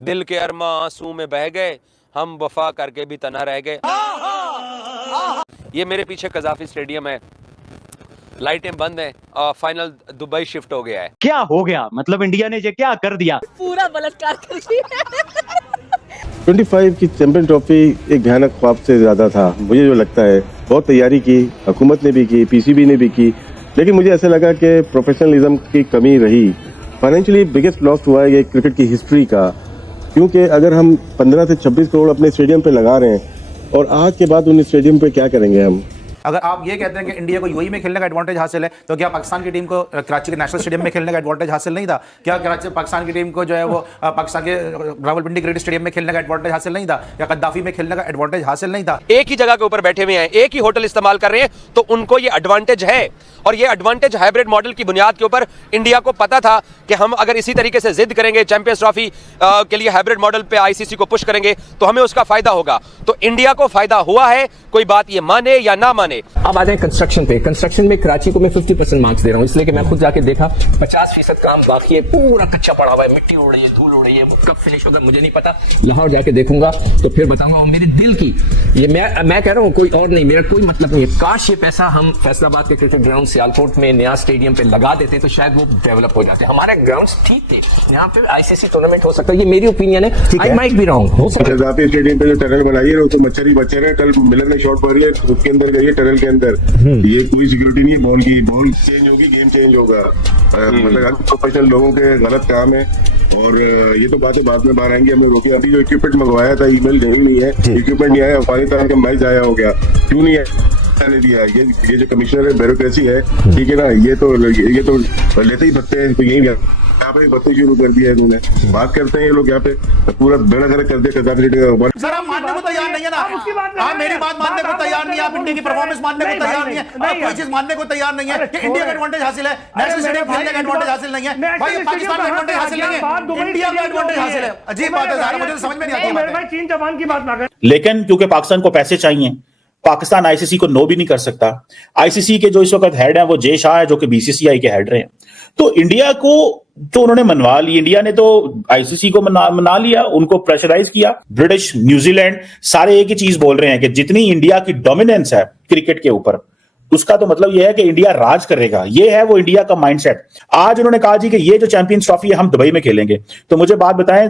दिल के अरमा आंसू में बह गए, हम वफा करके भी तना रह गए। ये मेरे पीछे कजाफी स्टेडियम है, लाइटें बंद हैं और फाइनल दुबई शिफ्ट हो गया है। क्या हो गया? मतलब इंडिया ने ये क्या कर दिया? पूरा बलात्कार कर दिया। 25 की चैंपियन ट्रॉफी एक भयानक ख्वाब से ज्यादा था। मुझे जो लगता है बहुत तैयारी की, हुकूमत ने भी की, पीसीबी ने भी की, लेकिन मुझे ऐसा लगा कि प्रोफेशनलिज्म की कमी रही। फाइनेंशियली बिगेस्ट लॉस हुआ है ये क्रिकेट की हिस्ट्री का, क्योंकि अगर हम 15 से 26 करोड़ अपने स्टेडियम पे लगा रहे हैं और आज के बाद उन स्टेडियम पे क्या करेंगे हम। अगर आप ये कहते हैं कि इंडिया को यूएई में खेलने का एडवांटेज हासिल है, तो क्या पाकिस्तान की टीम को कराची के नेशनल स्टेडियम में खेलने का एडवांटेज हासिल नहीं था? क्या कराची पाकिस्तान की टीम को जो है वो पाकिस्तान के रावलपिंडी क्रिकेट स्टेडियम में खेलने का एडवांटेज हासिल नहीं था? या कद्दाफी में खेलने का एडवांटेज हासिल नहीं था? एक ही जगह के ऊपर बैठे हुए हैं, एक ही होटल इस्तेमाल कर रहे हैं, तो उनको ये एडवांटेज है। और ये एडवांटेज हाइब्रिड मॉडल की बुनियाद के ऊपर इंडिया को पता था कि हम अगर इसी तरीके से जिद करेंगे चैंपियंस ट्रॉफी के लिए हाइब्रिड मॉडल पे आईसीसी को पुश करेंगे तो हमें उसका फायदा होगा। तो इंडिया को फायदा हुआ है, कोई बात ये माने या ना माने। अब आ जाए कंस्ट्रक्शन पे। कंस्ट्रक्शन में कराची को मैं 50% मार्क्स दे रहा हूं, इसलिए कि मैं खुद जाके देखा 50% काम बाकी है, पूरा कच्चा पड़ा हुआ है, मिट्टी उड़ रही है, धूल उड़ रही है। वो कब फिनिश होगा मुझे नहीं पता, लाहौर जाके देखूंगा तो फिर बताऊंगा। मेरे दिल की ये मैं कह रहा हूं, कोई और नहीं, मेरा कोई मतलब नहीं है। काश ये पैसा हम फैसलाबाद के क्रिकेट ग्राउंड सियालकोट में नया स्टेडियम पे लगा देते तो शायद वो डेवलप हो जाते। हमारे ग्राउंड्स ठीक थे, यहाँ पे आईसीसी टूर्नामेंट हो सकता है। ये मेरी ओपिनियन है, आई माइट बी रॉन्ग, हो सकता है। कदाफी स्टेडियम पे जो टनल बनाई है तो मच्छर ही बचे रहे। कल मिलर ने शॉट पकड़ लिया, उसके अंदर गई टनल के अंदर। ये कोई सिक्योरिटी नहीं है बॉल की, बॉल चेंज होगी, गेम चेंज होगा। मतलब प्रोफेशनल लोगों के गलत काम है और ये तो बातें बाद में बाहर आएंगी, हमने रोकी। अभी जो इक्विपमेंट मंगवाया था, ईमेल नहीं नहीं है, इक्विपमेंट नहीं आया, पाकिस्तान का मैच आया हो गया, क्यों नहीं आने दिया? ये जो कमिश्नर है, ब्यूरोक्रेसी है, ठीक है ना, ये तो लेते ही भगते हैं। तो यही यहाँ पे भत्ते शुरू कर दिया है इन्होंने। बात करते हैं ये लोग यहाँ पे पूरा बेड़ा गर्क कर दिया कदाफी का। सर आप मानने को तैयार नहीं है ना, आप मेरी बात मानने को तैयार नहीं है, आप इंडिया की परफॉर्मेंस मानने को तैयार नहीं है, आप कोई चीज मानने को तैयार नहीं है कि इंडिया का एडवांटेज हासिल है, नेशनल स्टेडियम खेलने का एडवांटेज हासिल नहीं है। भाई पाकिस्तान का एडवांटेज हासिल नहीं है, इंडिया का एडवांटेज हासिल है। अजीब बात है, मुझे समझ में नहीं आती। चीन जापान की बात ना करें। लेकिन क्योंकि पाकिस्तान को पैसे चाहिए, पाकिस्तान आईसीसी को नो भी नहीं कर सकता। आईसीसी के जो इस वक्त हेड हैं वो जय शाह है, जो कि बीसीसीआई के हेड रहे हैं। तो इंडिया को तो उन्होंने मनवा ली, इंडिया ने तो आईसीसी को मना लिया, उनको प्रेशराइज किया। ब्रिटिश, न्यूजीलैंड सारे एक ही चीज बोल रहे हैं कि जितनी इंडिया की डोमिनेंस है क्रिकेट के ऊपर, उसका तो मतलब यह है कि इंडिया राज करेगा। ये है वो इंडिया का माइंडसेट। आज उन्होंने कहा जी कि ये जो चैंपियंस ट्रॉफी है हम दुबई में खेलेंगे, तो मुझे बात बताएं,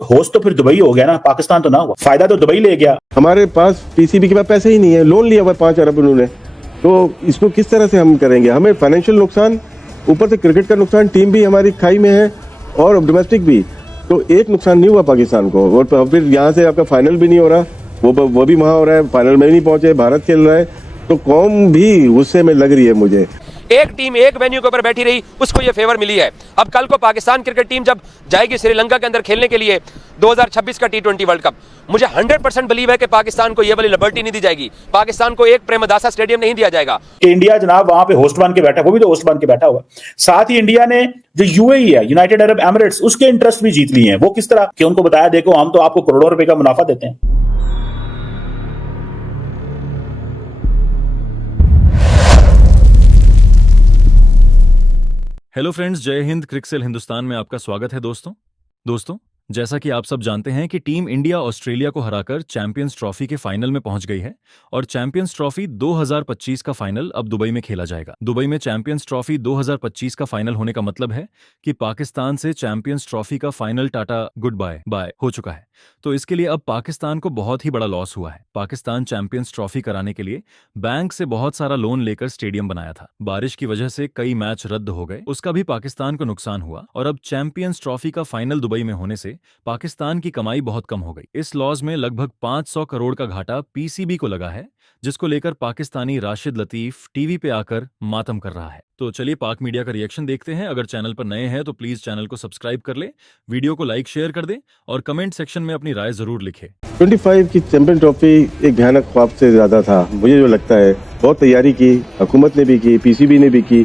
होस्ट तो फिर दुबई हो गया ना, पाकिस्तान तो ना हुआ। फायदा तो दुबई ले गया। हमारे पास पीसीबी के पास पैसे ही नहीं है, लोन लिया हुआ 5 अरब उन्होंने, तो इसको किस तरह से हम करेंगे? हमें फाइनेंशियल नुकसान, ऊपर से क्रिकेट का नुकसान, टीम भी हमारी खाई में है और डोमेस्टिक भी। तो एक नुकसान नहीं हुआ पाकिस्तान को, और फिर यहाँ से आपका फाइनल भी नहीं हो रहा, वो भी वहां हो रहा है, फाइनल में नहीं पहुंचे, भारत खेल रहा है, तो कौम भी गुस्से में लग रही है मुझे। एक टीम एक वेन्यू के ऊपर बैठी रही, उसको ये फेवर मिली है। अब कल को पाकिस्तान क्रिकेट टीम जब जाएगी श्रीलंका के अंदर खेलने के लिए 2026 का T20 वर्ल्ड कप, मुझे 100% बिलीव है कि पाकिस्तान को ये वाली लिबर्टी नहीं दी जाएगी, पाकिस्तान को एक प्रेमदासा स्टेडियम नहीं दिया जाएगा। इंडिया जनाब वहां पे होस्ट बन के बैठा, वो भी तो होस्ट बन के बैठा हुआ। साथ ही इंडिया ने जो यूएई है, यूनाइटेड अरब एमिरेट्स, उसके इंटरेस्ट भी जीत लिए हैं। वो किस तरह कि उनको बताया, देखो हम तो आपको करोड़ों रुपए का मुनाफा देते हैं। हेलो फ्रेंड्स, जय हिंद। क्रिकसेल हिंदुस्तान में आपका स्वागत है दोस्तों, जैसा कि आप सब जानते हैं कि टीम इंडिया ऑस्ट्रेलिया को हराकर चैंपियंस ट्रॉफी के फाइनल में पहुंच गई है और चैंपियंस ट्रॉफी 2025 का फाइनल अब दुबई में खेला जाएगा। दुबई में चैंपियंस ट्रॉफी 2025 का फाइनल होने का मतलब है कि पाकिस्तान से चैंपियंस ट्रॉफी का फाइनल टाटा गुड बाय हो चुका है। तो इसके लिए अब पाकिस्तान को बहुत ही बड़ा लॉस हुआ है। पाकिस्तान चैंपियंस ट्रॉफी कराने के लिए बैंक से बहुत सारा लोन लेकर स्टेडियम बनाया था। बारिश की वजह से कई मैच रद्द हो गए, उसका भी पाकिस्तान को नुकसान हुआ। और अब चैंपियंस ट्रॉफी का फाइनल दुबई में होने से पाकिस्तान की कमाई बहुत कम हो गई। इस लॉस में लगभग 500 करोड़ का घाटा पीसीबी को लगा है, जिसको लेकर पाकिस्तानी राशिद लतीफ टीवी पे आकर मातम कर रहा है। तो चलिए पाक मीडिया का रिएक्शन देखते हैं। अगर चैनल पर नए हैं तो प्लीज चैनल को सब्सक्राइब कर ले, वीडियो को लाइक शेयर कर दे और कमेंट सेक्शन में अपनी राय जरूर लिखे। 25 की चैंपियन ट्रॉफी एक भयानक ख्वाब से ज्यादा था। मुझे जो लगता है बहुत तैयारी की, हुकूमत ने भी की, पीसीबी ने भी की,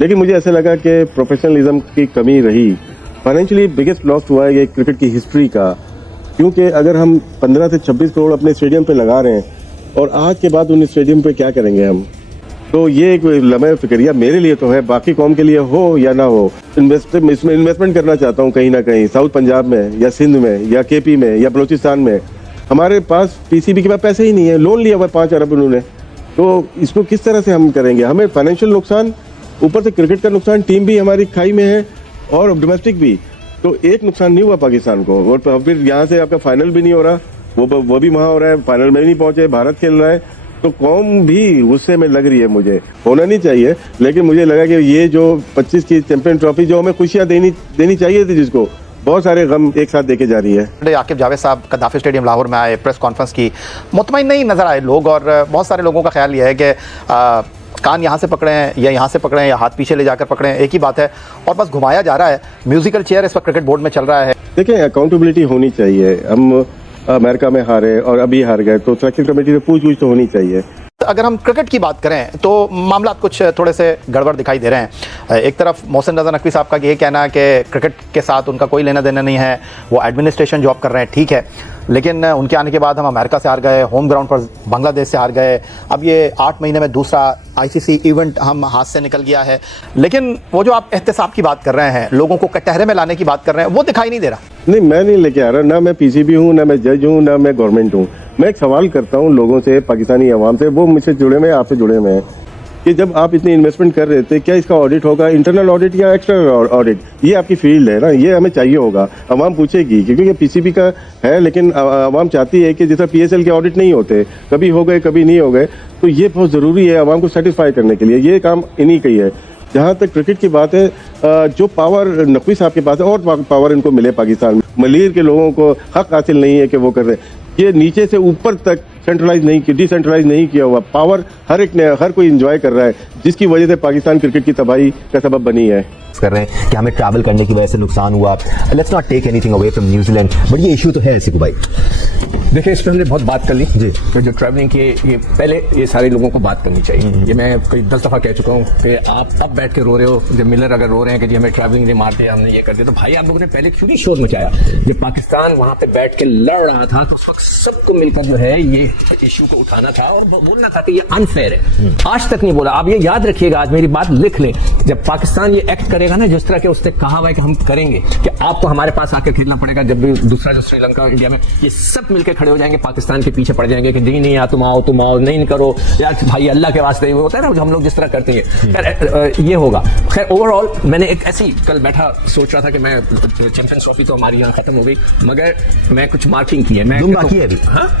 लेकिन मुझे ऐसा लगा कि प्रोफेशनलिज्म की कमी रही। फाइनेंशियली बिगेस्ट लॉस हुआ है ये क्रिकेट की हिस्ट्री का, क्योंकि अगर हम 15 से 26 करोड़ अपने स्टेडियम पे लगा रहे हैं और आज के बाद उन स्टेडियम पे क्या करेंगे हम। तो ये एक लम्हे फिक्रिया मेरे लिए तो है, बाकी कौम के लिए हो या ना हो। इसमें इन्वेस्टमेंट करना चाहता हूँ कहीं ना कहीं, साउथ पंजाब में या सिंध में या केपी में या बलूचिस्तान में। हमारे पास पीसीबी के पास पैसे ही नहीं है, लोन लिया हुआ 5 अरब उन्होंने, तो इसको किस तरह से हम करेंगे? हमें फाइनेंशियल नुकसान, ऊपर से क्रिकेट का नुकसान, टीम भी हमारी खाई में है और डोमेस्टिक भी। तो एक नुकसान नहीं हुआ पाकिस्तान को, और फिर यहाँ से आपका फाइनल भी नहीं हो रहा, वो भी वहाँ हो रहा है, फाइनल में भी नहीं पहुंचे, भारत खेल रहा है, तो कौम भी गुस्से में लग रही है। मुझे होना नहीं चाहिए, लेकिन मुझे लगा कि ये जो 25 की चैंपियन ट्रॉफी जो हमें खुशियाँ देनी चाहिए थी, जिसको बहुत सारे गम एक साथ देके जा रही है। आकिब जावेद साहब कद्दाफी स्टेडियम लाहौर में आए, प्रेस कॉन्फ्रेंस की, मुतमईन नहीं नजर आए लोग, और बहुत सारे लोगों का ख्याल यह है कि कान यहाँ से पकड़े हैं या यहाँ से पकड़े हैं या हाथ पीछे ले जाकर पकड़े हैं, एक ही बात है, और बस घुमाया जा रहा है। म्यूजिकल चेयर इस वक्त क्रिकेट बोर्ड में चल रहा है। देखिए, अकाउंटेबिलिटी होनी चाहिए। हम अमेरिका में हारे और अभी हार गए, तो सिलेक्शन कमेटी से पूछ तो होनी चाहिए। अगर हम क्रिकेट की बात करें तो मामला कुछ थोड़े से गड़बड़ दिखाई दे रहे हैं। एक तरफ मोहसिन रज़ा नकवी साहब का ये कहना है कि क्रिकेट के साथ उनका कोई लेना देना नहीं है, वो एडमिनिस्ट्रेशन जॉब कर रहे हैं, ठीक है, लेकिन उनके आने के बाद हम अमेरिका से हार गए, होम ग्राउंड पर बांग्लादेश से हार गए, अब ये 8 महीने में दूसरा आईसीसी इवेंट हम हाथ से निकल गया है। लेकिन वो जो आप एहतसाब की बात कर रहे हैं, लोगों को कटहरे में लाने की बात कर रहे हैं, वो दिखाई नहीं दे रहा। नहीं, मैं नहीं लेके आ रहा, ना मैं पीसीबी हूँ, ना मैं जज हूँ, ना मैं गवर्नमेंट हूँ। मैं एक सवाल करता हूँ लोगों से, पाकिस्तानी अवाम से, वो मुझसे जुड़े हुए हैं, आपसे जुड़े हुए हैं, कि जब आप इतनी इन्वेस्टमेंट कर रहे थे, क्या इसका ऑडिट होगा, इंटरनल ऑडिट या एक्सटर्नल ऑडिट? ये आपकी फील्ड है ना, ये हमें चाहिए होगा, अवाम पूछेगी, क्योंकि ये पीसीबी का है, लेकिन अवाम चाहती है कि जैसा पीएसएल के ऑडिट नहीं होते, कभी हो गए कभी नहीं हो गए, तो ये बहुत ज़रूरी है अवाम को सेटिस्फाई करने के लिए। ये काम इन्हीं का ही है। जहाँ तक क्रिकेट की बात है, जो पावर नकवी साहब के पास है, और पावर इनको मिले पाकिस्तान में, मलीर के लोगों को हक हासिल नहीं है कि वो कर रहे, ये नीचे से ऊपर तक सेंट्रलाइज नहीं किया, डिसेंट्रलाइज नहीं किया हुआ पावर हर कोई एंजॉय कर रहा है, जिसकी वजह से पाकिस्तान क्रिकेट की तबाही का सबब बनी है। कर रहे हैं कि हमें ट्रैवल करने की वजह से नुकसान हुआ। Let's not take anything away from New Zealand, but ये इशू तो है सिकू भाई। देखिए, इस पर हमने बहुत बात कर ली जी, तो जो ट्रैवलिंग की, ये पहले ये सारे लोगों को बात करनी चाहिए। ये मैं कई 10 दफा कह चुका हूँ कि आप अब बैठ के रो रहे हो, जब मिलर अगर रो रहे हैं कि जी हमें ट्रैवलिंग नहीं मारते, हमने ये कर दिया, तो भाई आप लोगों ने पहले क्यों नहीं शोर मचाया? जब पाकिस्तान वहां पे बैठ के लड़ रहा था, तो उस वक्त सबको मिलकर जो है ये इशू को उठाना था और बोलना था कि ये अनफेयर है। आज तक नहीं बोला। आप ये याद रखिएगा, आज मेरी बात लिख लें, जब पाकिस्तान ये एक्ट करेगा ना, जिस तरह के उसने कहा हुआ है कि हम करेंगे, कि आपको हमारे पास आकर खेलना पड़ेगा, जब भी दूसरा जो श्रीलंका और इंडिया में, ये सब मिलकर खड़े हो जाएंगे, पाकिस्तान के पीछे पड़ जाएंगे कि नहीं यार तुम आओ, नहीं करो यार भाई, अल्लाह के वास्ते होता है ना, हम लोग जिस तरह करते हैं, ये होगा। खैर, ओवरऑल मैंने एक ऐसी कल बैठा सोच रहा था कि मैं चैंपियंस ट्रॉफी तो हमारी यहाँ खत्म हो गई, मगर मैं कुछ मार्किंग की है,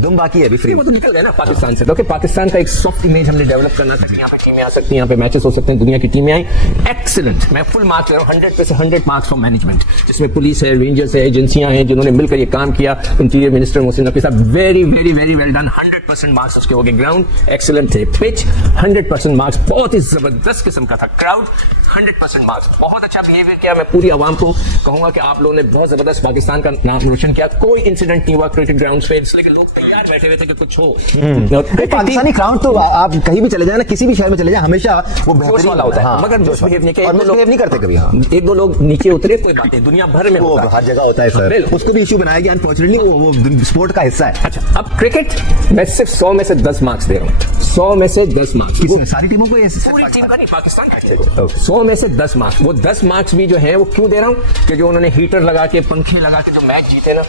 दुम बाकी है अभी फ्री, वो तो निकल गए ना पाकिस्तान से। तो पाकिस्तान का एक सॉफ्ट इमेज हमने डेवलप करना था, यहाँ पे टीमें आ सकती हैं, यहाँ पे मैचेस हो सकते हैं, दुनिया की टीमें आई, एक्सीलेंट। मैं फुल मार्क्स दे रहा हूँ, 100 पे से 100 मार्क्स फॉर मैनेजमेंट, जिसमें पुलिस है, रेंजर्स है, एजेंसियां हैं, जिन्होंने मिलकर ये काम किया, इंटीरियर मिनिस्टर मोहसिन नकवी साहब, very very very well done. 100% marks उसके हो गए। ग्राउंड एक्सीलेंट थे, पिच 100% मार्क्स, बहुत ही जबरदस्त किस्म का था, क्राउड 100% मार्क्स, बहुत अच्छा बिहेवियर किया। मैं पूरी आवाम को कहूंगा कि आप लोगों ने बहुत जबरदस्त पाकिस्तान का नाम रोशन किया। कोई इंसिडेंट नहीं हुआ क्रिकेट ग्राउंड पे, इसलिए कि लोग तैयार बैठे हुए थे कि कुछ हो। पाकिस्तानी ग्राउंड तो आप कहीं भी चले जाए ना, किसी भी शहर में चले जाए, हमेशा वो जोश वाला होता है, मगर जोश बिहेव नहीं किया, बिहेव नहीं करते कभी। हाँ, एक दो लोग नीचे उतरे, कोई बात नहीं, दुनिया भर में हर जगह होता है सर, उसको भी इशू बनाया गया, अनफॉर्चुनेटली वो स्पोर्ट का हिस्सा है। अच्छा, अब क्रिकेट मैं सिर्फ 100 में से 10 मार्क्स दे रहा हूँ, 100 में से 10 मार्क्स सारी टीमों को, पूरी टीम का नहीं, पाकिस्तान का 100 में से 10 मार्क्स। वो 10 मार्क्स भी जो है वो क्यों दे रहा हूँ कि जो उन्होंने हीटर लगा के, पंखे लगा के जो मैच जीते ना,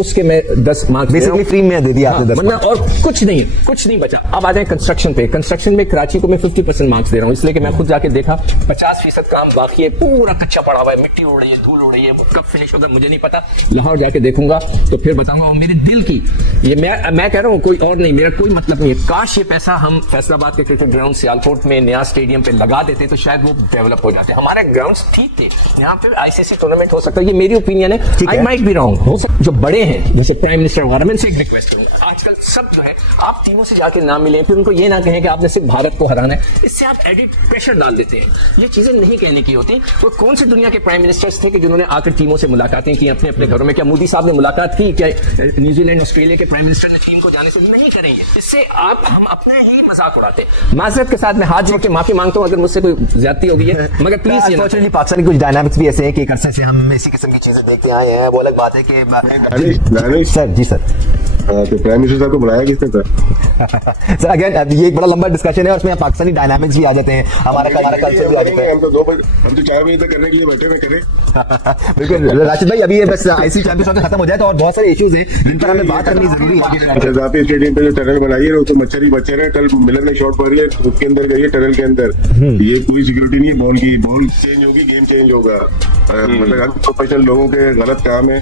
उसके मैं 10 मार्क्स बेसिकली फ्री में दे दिया आपने 10 मार्क्स, और कुछ नहीं बचा। अब आ जाए कंस्ट्रक्शन पे। कंस्ट्रक्शन में कराची को मैं 50% मार्क्स दे रहा हूँ, इसलिए कि मैं खुद जाके देखा 50% काम बाकी है, पूरा कच्चा पड़ा हुआ है, मिट्टी उड़ रही है, धूल उड़ रही है, वो कब फिनिश होगा मुझे नहीं पता, लाहौर जाके देखूंगा तो फिर बताऊंगा। मेरे दिल की ये मैं कह रहा हूँ, कोई और नहीं, मेरा कोई मतलब नहीं है। काश ये पैसा हम फैसलाबाद के क्रिकेट ग्राउंड सियालकोट में नया स्टेडियम पे लगा देते तो शायद वो डेवलप हो जाते। हमारे ग्राउंड्स ठीक थे, यहाँ पे आईसीसी टूर्नामेंट हो सकता है, ये मेरी ओपिनियन है, आई माइट बी रॉन्ग, हो सकता। जो बड़े हैं जैसे प्राइम मिनिस्टर वगैरह, मैं इनसे एक रिक्वेस्ट करूंगा, आजकल सब जो है आप टीमों से जाके ना मिले, फिर उनको ये ना कहें कि आपने सिर्फ भारत को हराना है, इससे आप एडिट प्रेशर डाल देते हैं। ये चीजें नहीं कहने की होती। वो कौन से दुनिया के प्राइम मिनिस्टर्स थे कि जिन्होंने आकर टीमों से मुलाकातें की अपने अपने घरों में? क्या मोदी साहब ने मुलाकात की? क्या न्यूजीलैंड ऑस्ट्रेलिया के प्राइम मिनिस्टर ने टीम को जाने से नहीं करेंगे? इससे हम अपने ही मजाक उड़ाते हैं। माजरत के साथ मैं हाथ जोड़ के माफी मांगता हूं अगर मुझसे कोई ज्यादती होगी है, मगर प्लीज। अनफॉर्चुनेटली पाकिस्तान की कुछ डायनामिक्स भी ऐसे हैं कि एक अरसे से हम इसी किस्म की चीजें देखते आए हैं। वो अलग बात है कि सर जी सर तो प्राइम मिनिस्टर साहब को बुलाया किसने था? सर अगेन ये एक बड़ा लंबा डिस्कशन है और उसमें पाकिस्तानी डायनामिक्स भी आ जाते हैं, हमारा कल्चर भी आ जाता है। हम तो 4 बजे तक करने के लिए बैठे हुए करें। बिल्कुल राशिद भाई, अभी ये बस आईसीसी चैंपियंस ट्रॉफी खत्म हो जाए तो और बहुत सारे इश्यूज हैं जिन पर हमें बात करनी जरूरी है। शहजादी स्टेडियम पे जो टनल बनाई है तो मच्छर ही बच्चे रहे। कल मिलर ने शॉट मारी है, उसके अंदर गई है टनल के अंदर। ये कोई सिक्योरिटी नहीं है बॉल की। बॉल चेंज होगी, गेम चेंज होगा। मतलब अनप्रोफेशनल लोगों के गलत काम है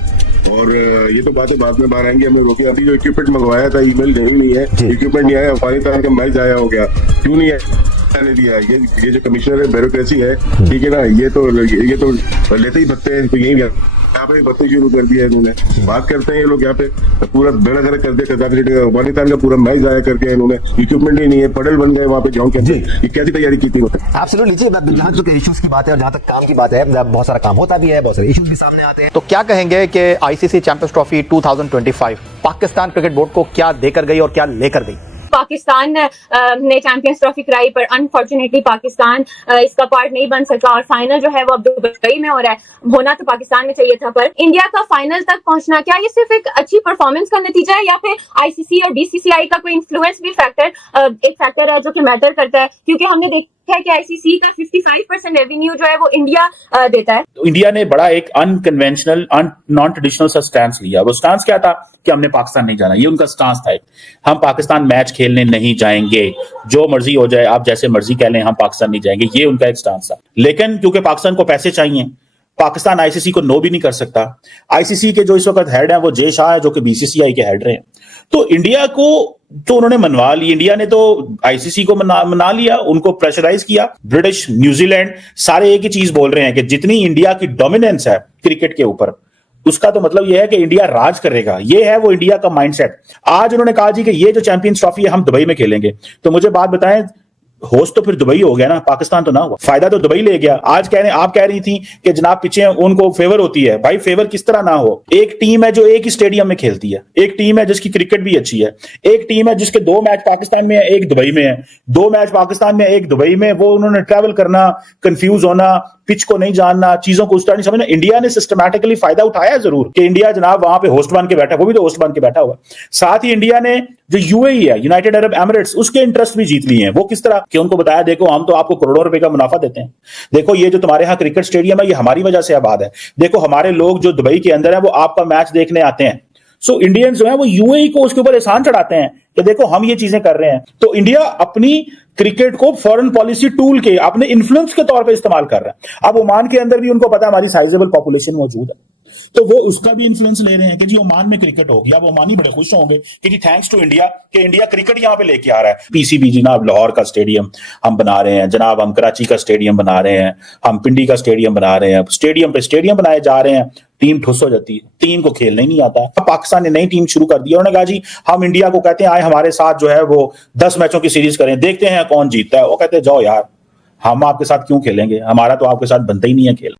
और ये तो बातें बाद में बाहर आएंगी, हमें रोकी। अभी जो इक्विपमेंट मंगवाया था ईमेल नहीं है, इक्विपमेंट नहीं आया, अफगानिस्तान का मैच आया हो गया, क्यों नहीं है दिया? ये जो कमिश्नर है, ब्यूरोक्रेसी है, ठीक है ना, ये तो लेते ही भत्ते हैं। तो यही यहाँ पे भत्ते शुरू कर दिया इन्होंने। बात करते हैं ये लोग यहाँ पे पूरा बेड़ा गर्क कर दिया। अफगानिस्तान का पूरा मैच जाया करके इन्होंने, इक्विपमेंट ही नहीं है, पडल बन गए वहाँ पे ग्राउंड के अंदर। ये कैसी तैयारी की थी? एब्सोल्युटली, जहाँ तक इश्यूज की बात है और जहाँ तक काम की बात है, बहुत सारा काम होता भी है, बहुत सारे इश्यूज भी सामने आते हैं। तो क्या कहेंगे कि ICC champions trophy 2025 Pakistan cricket board को क्या देकर गई और क्या लेकर गई? पाकिस्तान ने चैंपियंस ट्रॉफी कराई पर अनफॉर्चुनेटली पाकिस्तान इसका पार्ट नहीं बन सका और फाइनल जो है वो अब दुबई में हो रहा है। होना तो पाकिस्तान में चाहिए था, पर इंडिया का फाइनल तक पहुंचना क्या ये सिर्फ एक अच्छी परफॉर्मेंस का नतीजा है या फिर आईसीसी और बीसीसीआई का कोई इन्फ्लुएंस भी एक फैक्टर है जो कि मैटर करता है? क्योंकि हमने देखा है कि आईसीसी का 55% रेवेन्यू जो है वो इंडिया देता है। तो इंडिया ने बड़ा एक अनकन्वेंशनल नॉन ट्रेडिशनल सा स्टैंस लिया। वो स्टैंस क्या था कि हमने पाकिस्तान नहीं जाना, ये उनका स्टांस था। हम पाकिस्तान मैच खेलने नहीं जाएंगे, जो मर्जी हो जाए, आप जैसे मर्जी कह लें, हम पाकिस्तान नहीं जाएंगे, ये उनका एक स्टांस था। लेकिन क्योंकि पाकिस्तान को पैसे चाहिए, पाकिस्तान आईसीसी को नो भी नहीं कर सकता। आईसीसी के जो इस वक्त हेड हैं वो जे शाह है, जो कि बीसीसीआई के हेड रहे हैं। तो इंडिया को तो उन्होंने मनवा ली, इंडिया ने तो आईसीसी को मना लिया, उनको प्रेशराइज किया। ब्रिटिश, न्यूजीलैंड सारे एक ही चीज बोल रहे हैं कि जितनी इंडिया की डोमिनेंस है क्रिकेट के ऊपर, उसका तो मतलब यह है कि इंडिया राज करेगा। ये है वो इंडिया का माइंडसेट। आज उन्होंने कहा जी कि ये जो चैंपियंस ट्रॉफी है हम दुबई में खेलेंगे। तो मुझे बात बताएं, होस्ट तो फिर दुबई हो गया ना, पाकिस्तान तो ना हुआ। फायदा तो दुबई ले गया। आज आप कह रही थी कि जनाब पीछे उनको फेवर होती है। भाई फेवर किस तरह ना हो? एक टीम है जो एक ही स्टेडियम में खेलती है, एक टीम है जिसकी क्रिकेट भी अच्छी है, एक टीम है जिसके 2 मैच पाकिस्तान में है, एक दुबई में है। 2 मैच पाकिस्तान में, एक दुबई में। वो उन्होंने ट्रैवल करना, कंफ्यूज होना, पिच को नहीं जानना, चीजों को उस तरह नहीं समझना। इंडिया ने सिस्टमैटिकली फायदा उठाया जरूर कि इंडिया जनाब वहां पे होस्ट बन के बैठा, वो भी तो होस्ट बन के बैठा हुआ। साथ ही इंडिया ने जो यूएई है, यूनाइटेड अरब एमिरेट्स, उसके इंटरेस्ट भी जीत लिए हैं। वो किस तरह कि उनको बताया देखो हम तो आपको करोड़ों रुपए का मुनाफा देते हैं, देखो ये जो तुम्हारे यहाँ क्रिकेट स्टेडियम है ये हमारी वजह से आबाद है, देखो हमारे लोग जो दुबई के अंदर है वो आपका मैच देखने आते हैं। सो इंडियंस जो है वो यूएई को उसके ऊपर एहसान चढ़ाते हैं कि देखो हम ये चीजें कर रहे हैं। तो इंडिया अपनी क्रिकेट को फॉरेन पॉलिसी टूल के, अपने इन्फ्लुएंस के तौर पे इस्तेमाल कर रहा है। अब ओमान के अंदर भी उनको पता है हमारी साइजेबल पॉपुलेशन मौजूद है, तो वो उसका भी इन्फ्लुएंस ले रहे हैं कि जी ओमान में क्रिकेट होगी। अब ओमानी बड़े खुश होंगे कि जी थैंक्स टू इंडिया कि इंडिया क्रिकेट यहां पे लेके आ रहा है। पीसीबी जनाब लाहौर का स्टेडियम हम बना रहे हैं, जनाब हम कराची का स्टेडियम बना रहे हैं, हम पिंडी का स्टेडियम बना रहे हैं। स्टेडियम पे स्टेडियम बनाए जा रहे हैं, टीम ठुस हो जाती है, टीम को खेलना ही नहीं आता। पाकिस्तान ने नई टीम शुरू कर दी, उन्होंने कहा जी हम इंडिया को कहते हैं आए हमारे साथ जो है वो 10 मैचों की सीरीज करें, देखते हैं कौन जीतता है। वो कहते हैं जाओ यार, हम आपके साथ क्यों खेलेंगे, हमारा तो आपके साथ बनता ही नहीं है खेल।